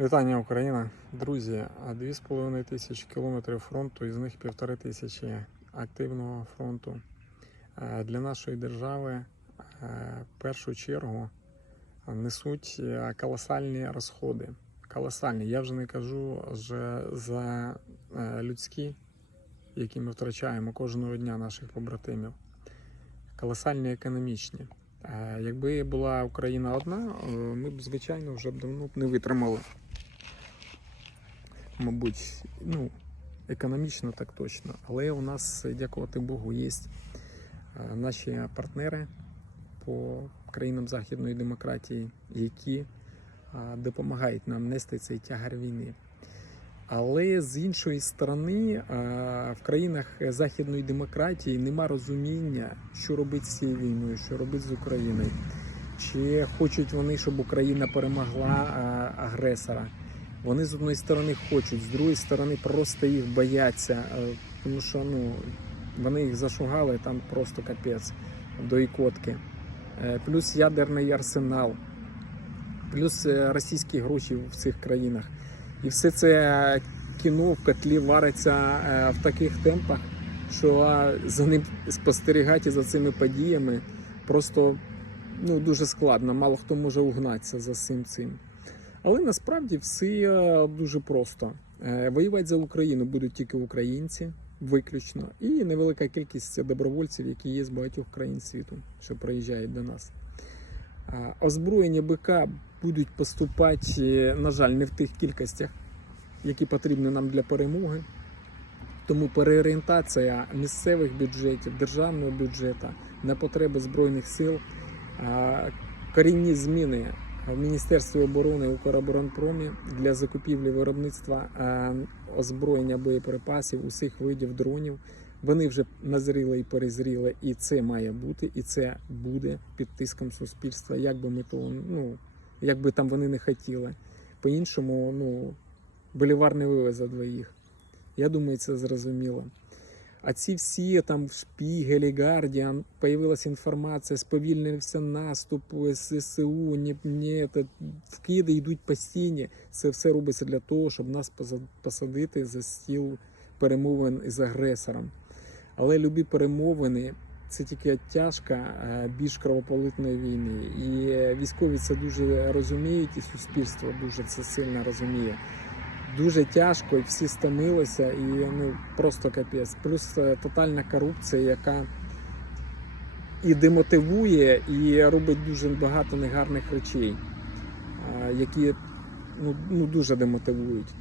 Вітання Україна, друзі. а 2,5 тисячі кілометрів фронту, із них півтори тисячі активного фронту. Е, Для нашої держави е, в першу чергу несуть е, колосальні розходи. Колосальні. Я вже не кажу вже за людські, які ми втрачаємо кожного дня наших побратимів. Колосальні економічні. Якби була Україна одна, ми б, звичайно, вже б давно б не витримали. Мабуть, ну, економічно так точно. Але у нас, дякувати Богу, є е, наші партнери по країнам західної демократії, які е, допомагають нам нести цей тягар війни. Але з іншої сторони, е, в країнах західної демократії нема розуміння, що робити з цією війною, що робити з Україною. Чи хочуть вони, щоб Україна перемогла агресора. Вони з одної сторони хочуть, з другої сторони просто їх бояться, е, тому що ну, вони їх зашугали там просто капець до ікотки. Е, Плюс ядерний арсенал, плюс е, російські гроші в цих країнах. І все це кіно в котлі вариться в таких темпах, що за ним спостерігати за цими подіями просто ну, дуже складно. Мало хто може угнатися за цим цим. Але насправді все е, дуже просто. Е, Воювати за Україну будуть тільки українці, виключно, і невелика кількість добровольців, які є з багатьох країн світу, що приїжджають до нас. Озброєння БК будуть поступати, е, на жаль, не в тих кількостях, які потрібні нам для перемоги. Тому переорієнтація місцевих бюджетів, державного бюджету на потреби Збройних сил, корінні зміни в Міністерстві оборони Укроборонпромі для закупівлі виробництва е, озброєння боєприпасів, усіх видів дронів. Вони вже назріли і перезріли, і це має бути, і це буде під тиском суспільства, як би ми то, ну, як би там вони не хотіли. По-іншому, ну, болівар не вивезе двоїх. Я думаю, це зрозуміло. А ці всі там в Шпігелі, Гардіан, появилася інформація, сповільнився наступ ССУ, не, не, це, вкиди йдуть постійні. Це все робиться для того, щоб нас посадити за стіл перемовин із агресором. Але любі перемовини це тільки оттяжка е, більш кровопролитної війни. І е, військові це дуже розуміють, і суспільство дуже це сильно розуміє дуже тяжко, і всі стомилися, і ну просто капець. Плюс е, тотальна корупція, яка і демотивує, і робить дуже багато негарних речей, які ну, ну дуже демотивують.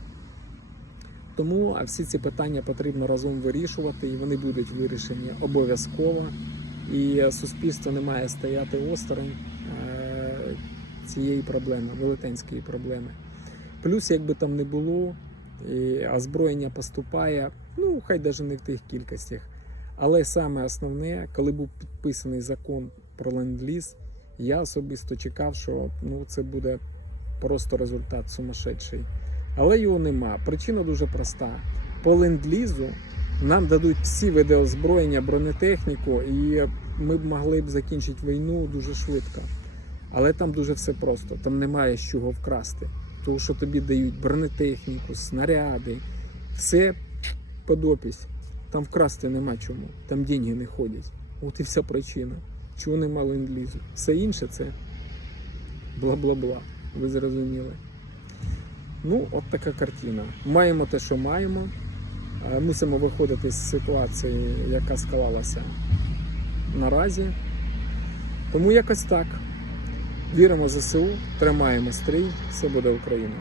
Тому всі ці питання потрібно разом вирішувати, і вони будуть вирішені обов'язково. І суспільство не має стояти осторонь е, цієї проблеми, велетенської проблеми. Плюс, як би там не було, озброєння поступає, ну хай навіть не в тих кількостях. Але саме основне, коли був підписаний закон про ленд-ліз, я особисто чекав, що ну, це буде просто результат сумасшедший. Але його нема. Причина дуже проста. По ленд-лізу нам дадуть всі види озброєння, бронетехніку, і ми б могли б закінчити війну дуже швидко. Але там дуже все просто, там немає з чого вкрасти. Тому що тобі дають бронетехніку, снаряди, все під опись. Там вкрасти нема чому, там деньги не ходять. От і вся причина. Чого нема ленд-лізу. Все інше це бла-бла-бла. Ви зрозуміли. Ну, от така картина. Маємо те, що маємо. Мусимо виходити з ситуації, яка склалася наразі. Тому якось так. Віримо в ЗСУ, тримаємо стрій, все буде Україна.